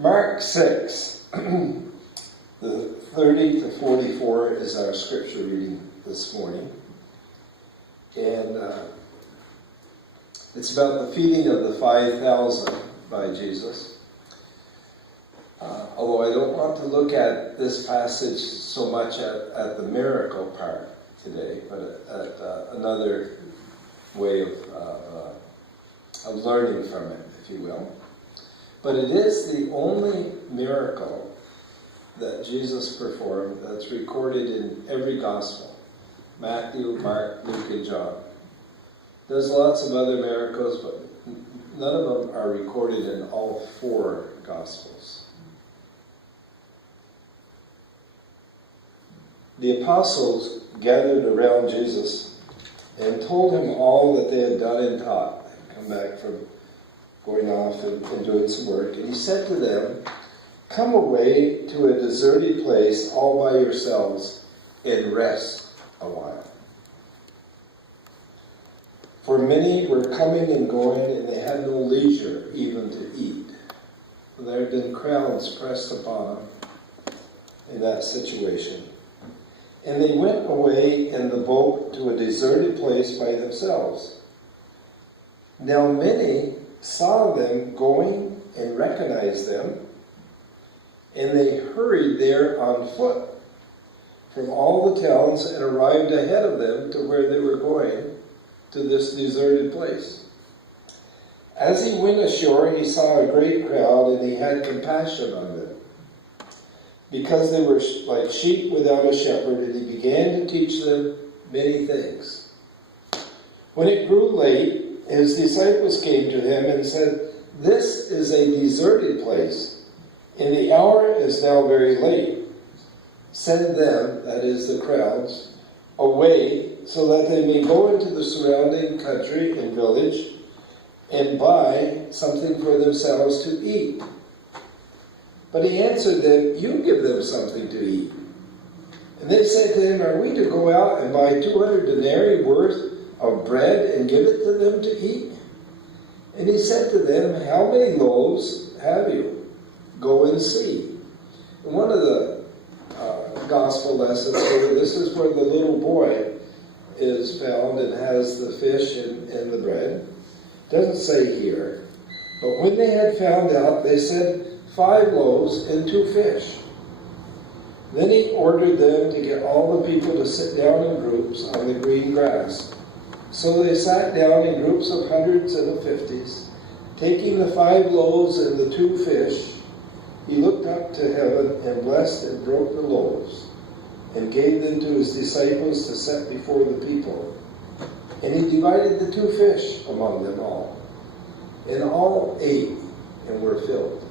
Mark 6, the 30 to 44 is our scripture reading this morning. And it's about the feeding of the 5,000 by Jesus. Although I don't want to look at this passage so much at the miracle part today, but at another way of learning from it, if you will. But it is the only miracle that Jesus performed that's recorded in every gospel. Matthew, Mark, Luke, and John. There's lots of other miracles, but none of them are recorded in all four gospels. The apostles gathered around Jesus and told him all that they had done and taught. Come back from going off and doing some work. And he said to them, "Come away to a deserted place all by yourselves and rest a while." For many were coming and going, and they had no leisure even to eat. There had been crowds pressed upon them in that situation. And they went away in the boat to a deserted place by themselves. Now many saw them going and recognized them, and they hurried there on foot from all the towns and arrived ahead of them to where they were going, to this deserted place. As he went ashore, he saw a great crowd, and he had compassion on them, because they were like sheep without a shepherd, and he began to teach them many things. When it grew late, his disciples came to him and said, "This is a deserted place, and the hour is now very late. Send them," that is the crowds, "away so that they may go into the surrounding country and village and buy something for themselves to eat." But he answered them, "You give them something to eat." And they said to him, "Are we to go out and buy 200 denarii worth of bread and give it to them to eat?" And he said to them, "How many loaves have you? Go and see." And one of the gospel lessons here, this is where the little boy is found and has the fish and the bread. Doesn't say here. But when they had found out, they said, 5 loaves and 2 fish. Then he ordered them to get all the people to sit down in groups on the green grass. So they sat down in groups of hundreds and of 50s. Taking the 5 loaves and the 2 fish, he looked up to heaven and blessed and broke the loaves and gave them to his disciples to set before the people. And he divided the 2 fish among them all. And all ate and were filled.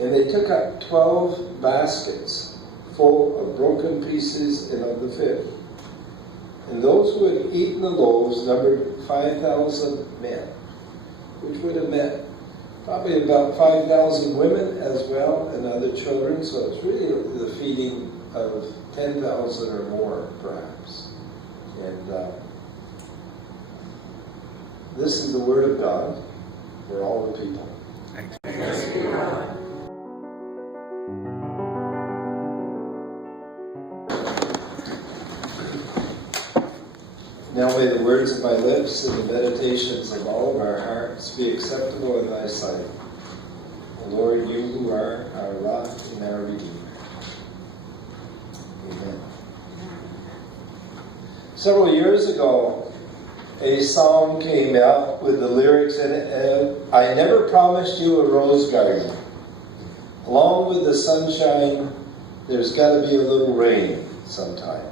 And they took up 12 baskets full of broken pieces and of the fish. And those who had eaten the loaves numbered 5,000 men, which would have meant probably about 5,000 women as well and other children. So it's really the feeding of 10,000 or more, perhaps. And this is the word of God for all the people. Thanks be to God. Now may the words of my lips and the meditations of all of our hearts be acceptable in thy sight. O Lord, you who are our rock and our Redeemer. Amen. Several years ago, a song came out with the lyrics in it, "I never promised you a rose garden. Along with the sunshine, there's got to be a little rain sometime."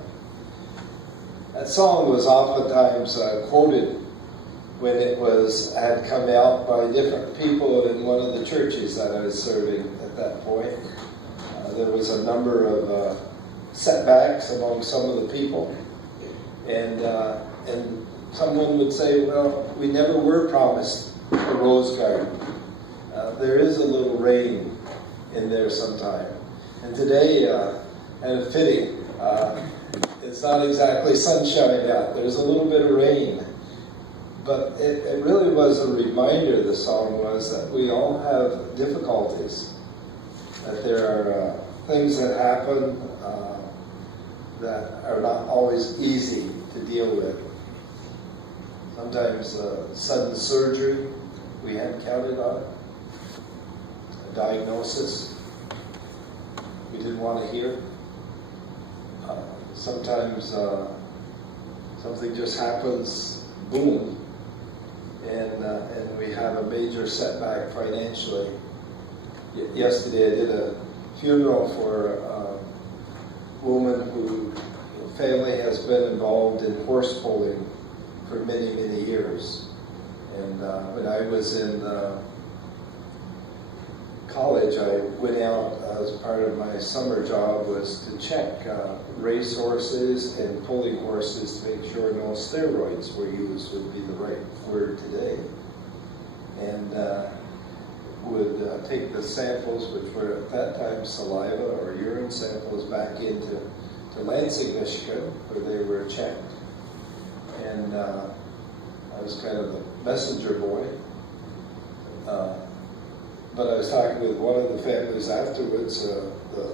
That song was oftentimes quoted when it had come out by different people in one of the churches that I was serving at that point. There was a number of setbacks among some of the people. And someone would say, "Well, we never were promised a rose garden. There is a little rain in there sometime." And today, and fitting, it's not exactly sunshine out. There's a little bit of rain. But it really was a reminder, the song was, that we all have difficulties, that there are things that happen that are not always easy to deal with. Sometimes sudden surgery we hadn't counted on, a diagnosis we didn't want to hear. Sometimes something just happens, boom, and we have a major setback financially. Yesterday I did a funeral for a woman whose family has been involved in horse pulling for many, many years. And when I was in college, I went out as part of my summer job was to check race horses and pulling horses to make sure no steroids were used, would be the right word today. And would take the samples, which were at that time saliva or urine samples, back into Lansing, Michigan, where they were checked. And I was kind of the messenger boy. But I was talking with one of the families afterwards, the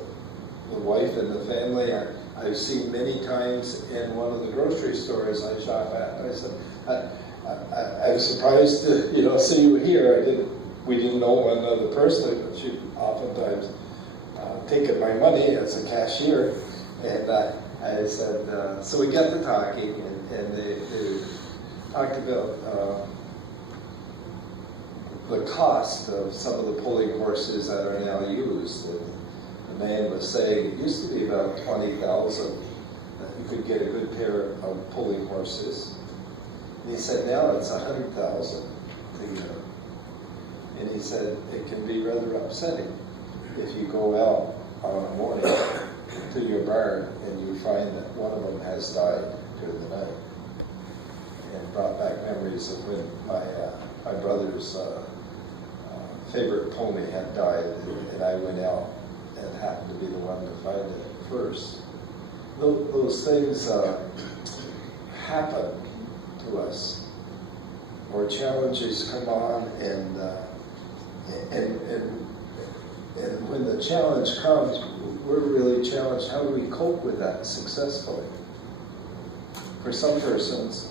wife and the family I've seen many times in one of the grocery stores I shop at. And I said, I was surprised to see you here. We didn't know one another personally, but she oftentimes taken my money as a cashier. And I said, so we got to talking, and they talked about the cost of some of the pulling horses that are now used. And the man was saying it used to be about $20,000 that you could get a good pair of pulling horses. And he said now it's $100,000 to get them. And he said it can be rather upsetting if you go out on a morning to your barn and you find that one of them has died during the night. And brought back memories of when my brother's favorite pony had died, and I went out and happened to be the one to find it first. Those things happen to us, or challenges come on, and when the challenge comes, we're really challenged. How do we cope with that successfully? For some persons,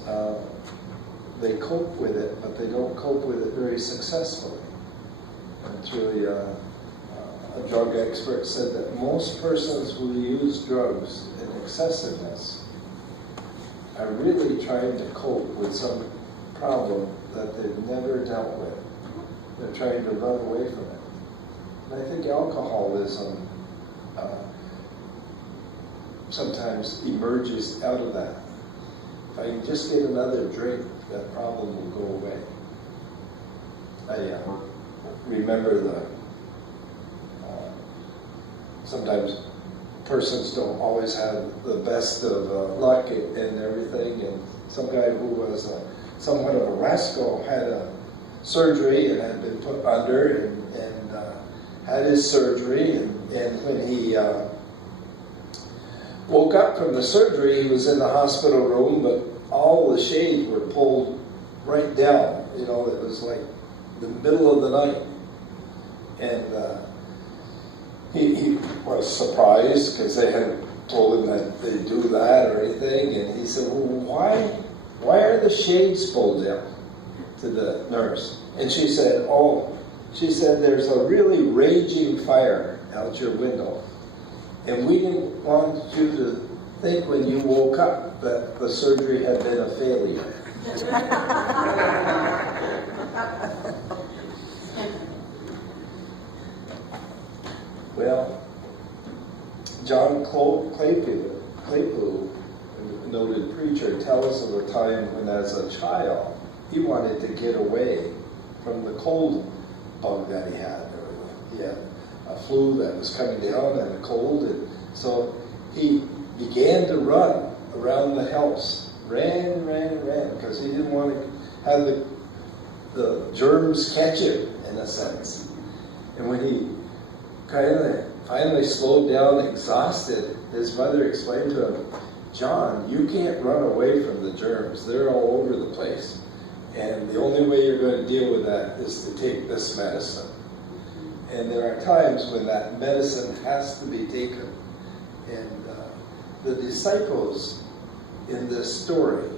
they cope with it, but they don't cope with it very successfully. Actually, a drug expert said that most persons who use drugs in excessiveness are really trying to cope with some problem that they've never dealt with. They're trying to run away from it. And I think alcoholism sometimes emerges out of that. If I can just get another drink, that problem will go away. I remember sometimes persons don't always have the best of luck and everything, and some guy who was somewhat of a rascal had a surgery and had been put under and had his surgery, and when he woke up from the surgery, he was in the hospital room, but all the shades were pulled right down. It was like the middle of the night. And he was surprised because they hadn't told him that they do that or anything. And he said, well, why are the shades pulled down? To the nurse. And she said, there's a really raging fire out your window. And we didn't want you to think when you woke up that the surgery had been a failure. Well, John Claypool, a noted preacher, tells of a time when as a child he wanted to get away from the cold bug that he had. He had a flu that was coming down and a cold, and so he began to run around the house. Ran, because he didn't want to have the germs catch him, in a sense. And when he finally slowed down, exhausted, his mother explained to him, John, you can't run away from the germs. They're all over the place. And the only way you're going to deal with that is to take this medicine. And there are times when that medicine has to be taken. And the disciples in this story,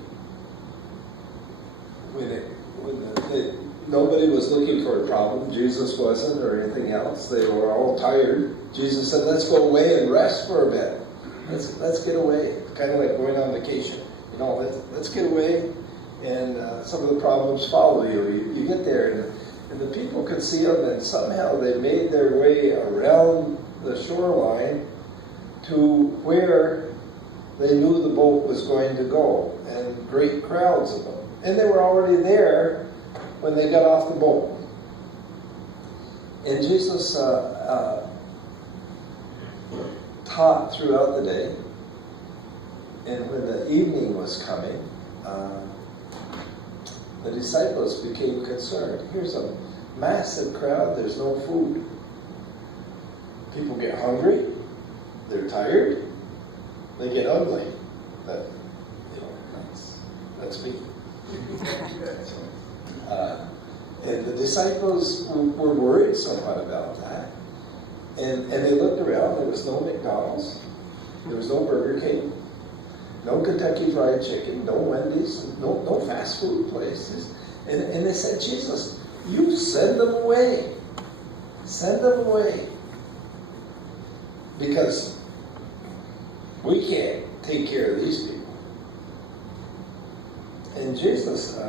nobody was looking for a problem. Jesus wasn't, or anything else. They were all tired. Jesus said, let's go away and rest for a bit. Let's get away. Kind of like going on vacation. Let's get away, and some of the problems follow you. You get there, and the people could see them, and somehow they made their way around the shoreline to where they knew the boat was going to go, and great crowds of them. And they were already there when they got off the boat. And Jesus taught throughout the day. And when the evening was coming, the disciples became concerned. Here's a massive crowd. There's no food. People get hungry. They're tired. They get ugly. That's me. And the disciples were worried somewhat about that. And they looked around. There was no McDonald's. There was no Burger King. No Kentucky Fried Chicken. No Wendy's. No fast food places. And they said, Jesus, you send them away. Send them away. Because we can't take care of these people. And Jesus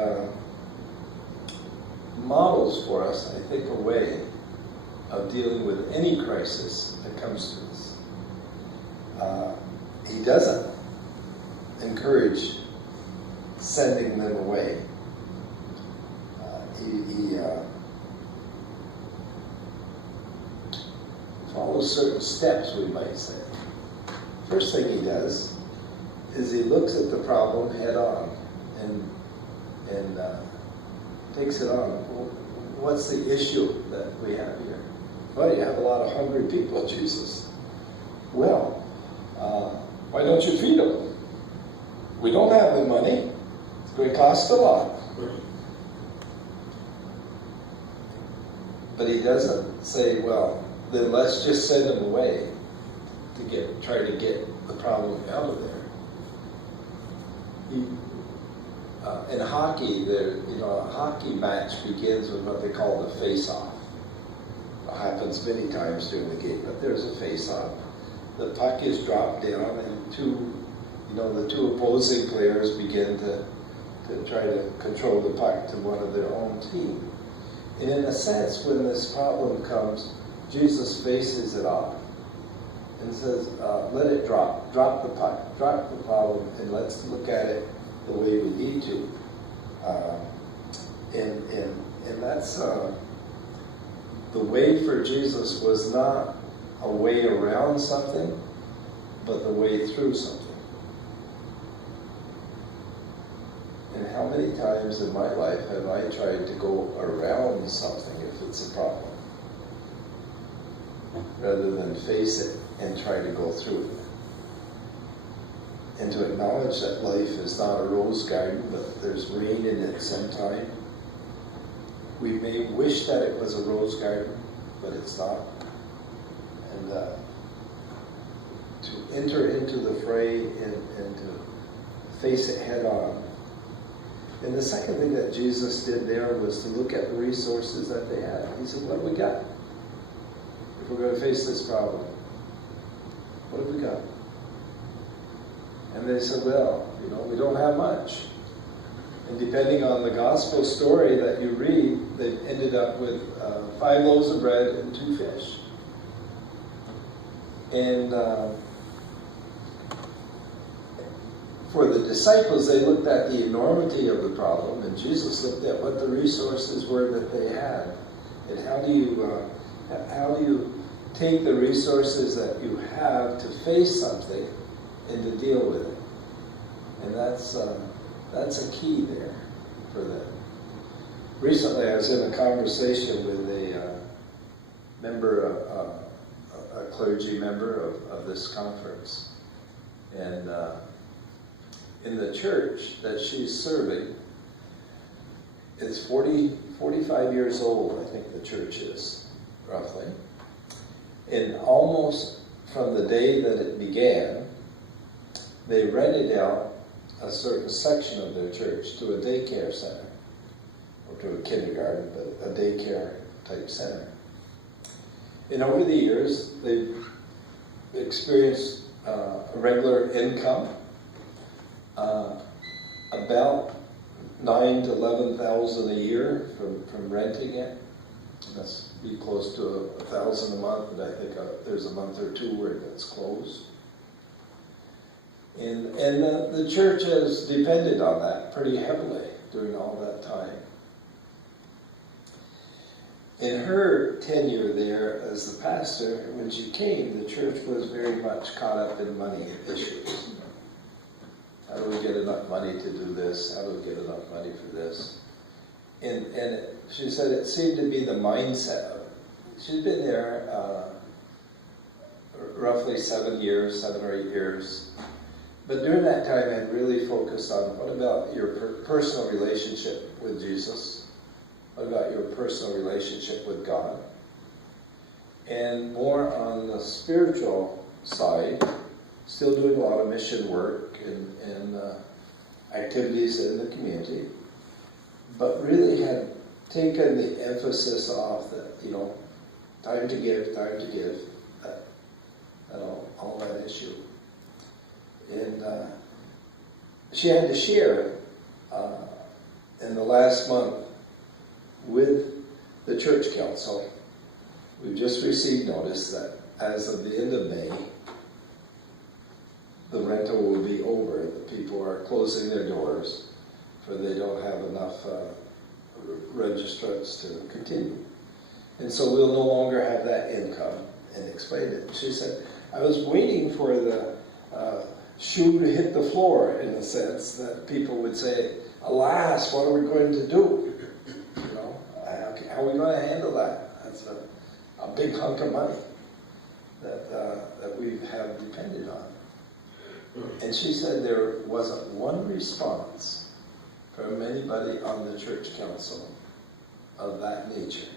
models for us, I think, a way of dealing with any crisis that comes to us. He doesn't encourage sending them away. He follows certain steps, we might say. First thing he does is he looks at the problem head on and takes it on. What's the issue that we have here? Well, you have a lot of hungry people, Jesus. Well, why don't you feed them? We don't have the money. It's going to cost a lot. But he doesn't say, well, then let's just send them away to try to get the problem out of there. In hockey, a hockey match begins with what they call the face-off. It happens many times during the game, but there's a face-off. The puck is dropped down, and the two opposing players begin to try to control the puck to one of their own team. And in a sense, when this problem comes, Jesus faces it off and says, let it drop the puck, drop the problem, and let's look at it the way we need to. And that's the way for Jesus was not a way around something, but the way through something. And how many times in my life have I tried to go around something if it's a problem, rather than face it and try to go through it? And to acknowledge that life is not a rose garden, but there's rain in it sometime. We may wish that it was a rose garden, but it's not. And to enter into the fray and to face it head on. And the second thing that Jesus did there was to look at the resources that they had. He said, what have we got? If we're going to face this problem, what have we got? And they said, well, we don't have much. And depending on the gospel story that you read, they ended up with 5 loaves of bread and 2 fish. And for the disciples, they looked at the enormity of the problem, and Jesus looked at what the resources were that they had. And how do you take the resources that you have to face something and to deal with it? And that's a key there for them. Recently, I was in a conversation with a clergy member of this conference, and in the church that she's serving, it's 45 years old, I think the church is, roughly. And almost from the day that it began, they rented out a certain section of their church to a daycare center, or to a kindergarten, but a daycare type center. And over the years, they've experienced a regular income, about $9,000 to $11,000 a year from renting it. That's be close to $1,000 a month, but I think there's a month or two where it's closed. And the church has depended on that pretty heavily during all that time. In her tenure there as the pastor, when she came, the church was very much caught up in money issues. How do we get enough money to do this? How do we get enough money for this? And she said it seemed to be the mindset of it. She'd been there roughly 7 or 8 years. But during that time, I'd really focused on what about your personal relationship with Jesus? What about your personal relationship with God? And more on the spiritual side, still doing a lot of mission work and activities in the community, but really had taken the emphasis off that, time to give, all that issue. And she had to share in the last month with the church council. We've just received notice that as of the end of May, the rental will be over. The people are closing their doors, for they don't have enough registrants to continue. And so we'll no longer have that income, and explained it. She said, I was waiting for the shoe to hit the floor, in a sense, that people would say, alas, what are we going to do? How are we going to handle that? That's a big hunk of money that we have depended on. And she said there wasn't one response from anybody on the church council of that nature.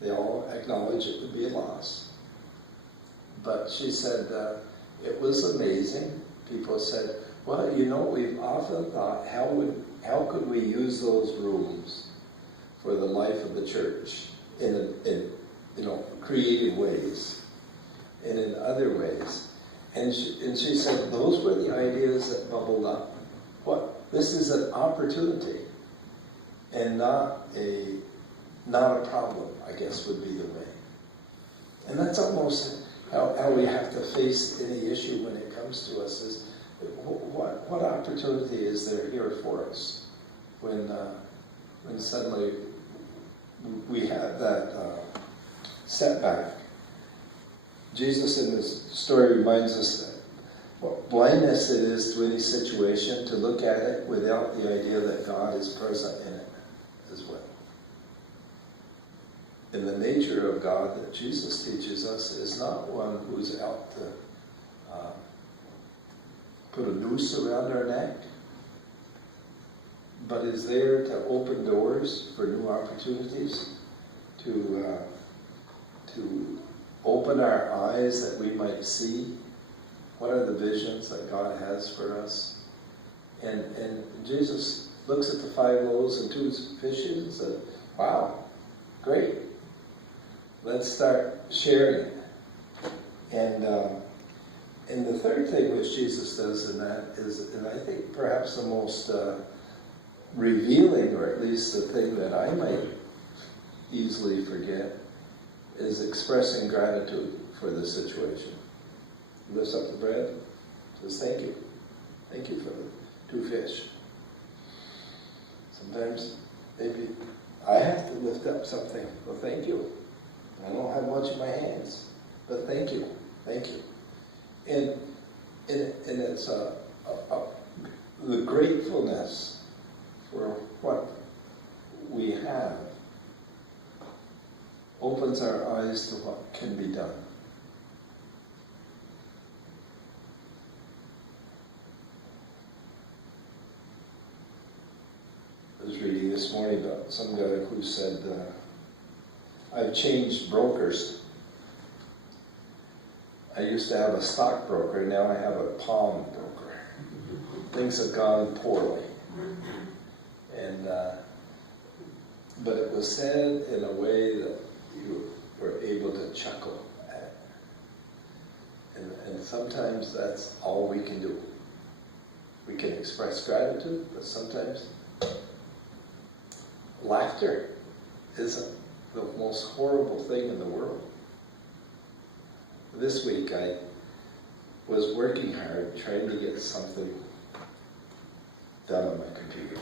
They all acknowledged it would be a loss. But she said it was amazing. People said, well, we've often thought, how could we use those rooms for the life of the church in creative ways and in other ways. And she said those were the ideas that bubbled up. This is an opportunity and not a problem, I guess would be the way. And that's almost how we have to face any issue when it comes to us, is what opportunity is there here for us when suddenly we have that setback. Jesus in his story reminds us that what blindness it is to any situation to look at it without the idea that God is present in it as well. And the nature of God that Jesus teaches us is not one who's out to put a noose around our neck, but is there to open doors for new opportunities, to open our eyes that we might see what are the visions that God has for us. And Jesus looks at the 5 loaves and 2 fishes and said, wow, great. Let's start sharing it. And the third thing which Jesus does in that is, and I think perhaps the most revealing, or at least the thing that I might easily forget, is expressing gratitude for the situation. He lifts up the bread, says thank you. Thank you for the 2 fish. Sometimes maybe I have to lift up something. Well, thank you. I don't have much in my hands, but thank you. Thank you. And it's the gratefulness for what we have opens our eyes to what can be done. I was reading this morning about some guy who said, I've changed brokers. I used to have a stockbroker, now I have a pawnbroker. Things have gone poorly. And but it was said in a way that you were able to chuckle at. And sometimes that's all we can do. We can express gratitude, but sometimes laughter isn't the most horrible thing in the world. This week I was working hard trying to get something done on my computer.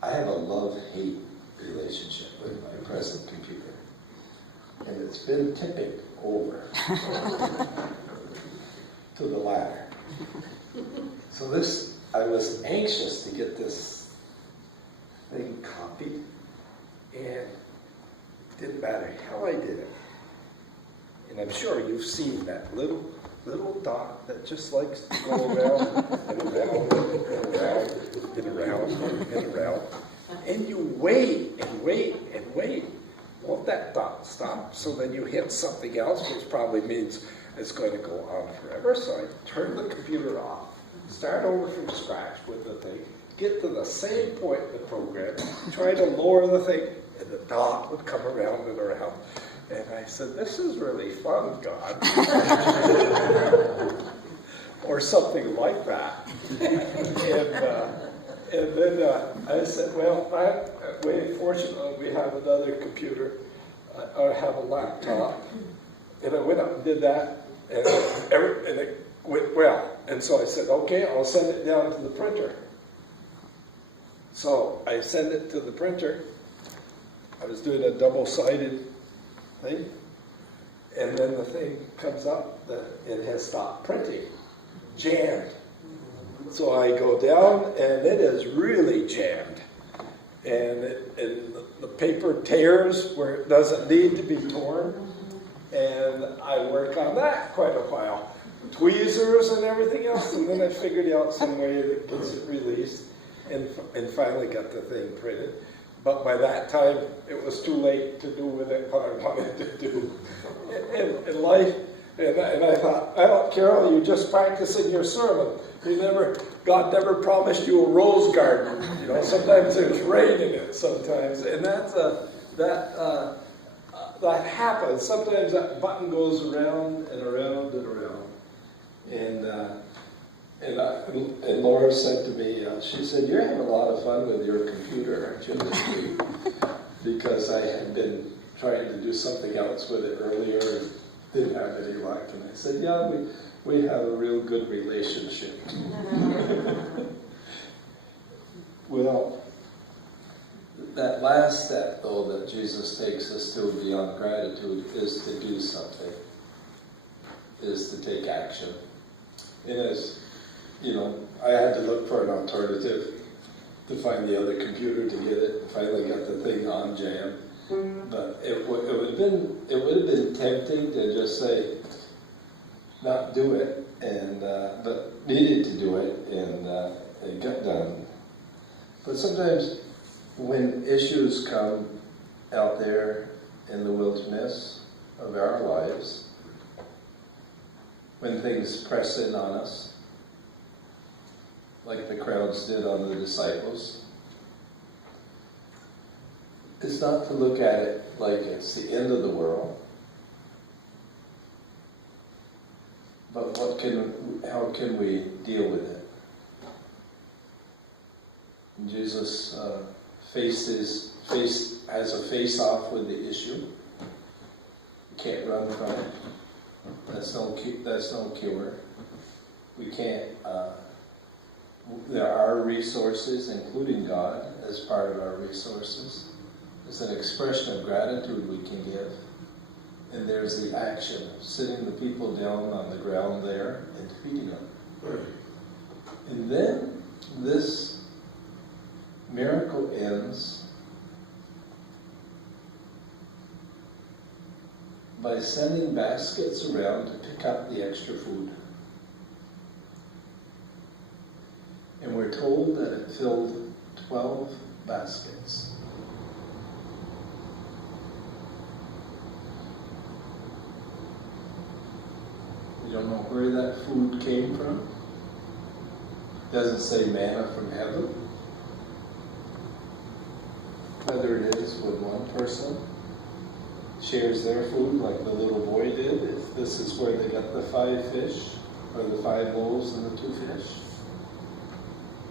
I have a love-hate relationship with my present computer. And it's been tipping over to the latter. So I was anxious to get this thing copied, and it didn't matter how I did it. And I'm sure you've seen that little dot that just likes to go around and around and around and around and around. And you wait and wait and wait. Won't that dot stop? So then you hit something else, which probably means it's going to go on forever. So I turn the computer off, start over from scratch with the thing, get to the same point in the program, try to lower the thing, and the dot would come around and around. And I said, this is really fun, God. Or something like that. And then I said, well, fortunately we have another computer, or have a laptop. And I went up and did that, and it went well. And so I said, okay, I'll send it down to the printer. So I send it to the printer. I was doing a double-sided thing, and then the thing comes up that it has stopped printing, jammed. So I go down, and it is really jammed, and the paper tears where it doesn't need to be torn, and I work on that quite a while, tweezers and everything else, and then I figured out some way that gets it released, and finally got the thing printed. But by that time, it was too late to do with it what I wanted to do in life. And I thought, oh, Carol, you're just practicing your sermon. God never promised you a rose garden. You know, sometimes there's rain in it. Sometimes, and that happens. Sometimes that button goes around and around and around. And Laura said to me, she said, you're having a lot of fun with your computer, aren't you, this week? Because I had been trying to do something else with it earlier and didn't have any luck. And I said, yeah, we have a real good relationship. Well, that last step, though, that Jesus takes us to beyond gratitude is to do something, is to take action. And as you know, I had to look for an alternative to find the other computer to get it. Finally got the thing on jam. But it would have been tempting to just say, not do it, but needed to do it, and it got done. But sometimes when issues come out there in the wilderness of our lives, when things press in on us, like the crowds did on the disciples, is not to look at it like it's the end of the world, but how can we deal with it? And Jesus has a face-off with the issue. You can't run from it. That's no cure. We can't. There are resources, including God, as part of our resources. There's an expression of gratitude we can give. And there's the action of sitting the people down on the ground there and feeding them. And then this miracle ends by sending baskets around to pick up the extra food. And we're we're told that it filled 12 baskets. You don't know where that food came from? Doesn't say manna from heaven. Whether it is when one person shares their food like the little boy did, if this is where they got the 5 fish, or the 5 loaves and the 2 fish,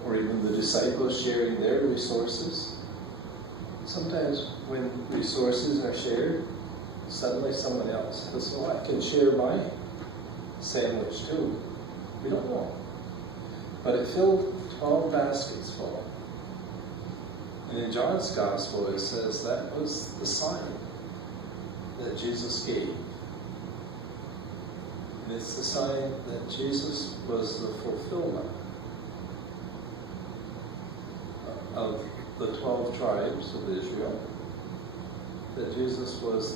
or even the disciples sharing their resources. Sometimes when resources are shared, suddenly someone else says, "Oh, I can share my sandwich too." We don't know. But it filled 12 baskets full. And in John's Gospel it says that was the sign that Jesus gave. And it's the sign that Jesus was the fulfillment of the 12 tribes of Israel. That Jesus was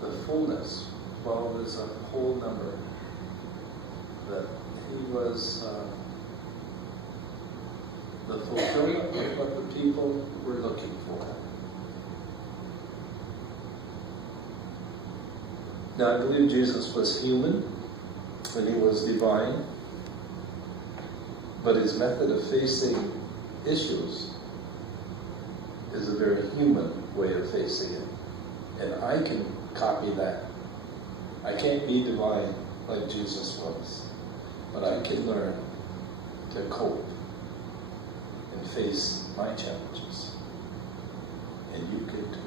the fullness. 12 is a whole number. That he was the fulfillment of what the people were looking for. Now, I believe Jesus was human and he was divine, but his method of facing issues is a very human way of facing it. And I can copy that. I can't be divine like Jesus was, but I can learn to cope and face my challenges. And you can too.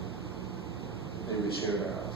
Maybe share our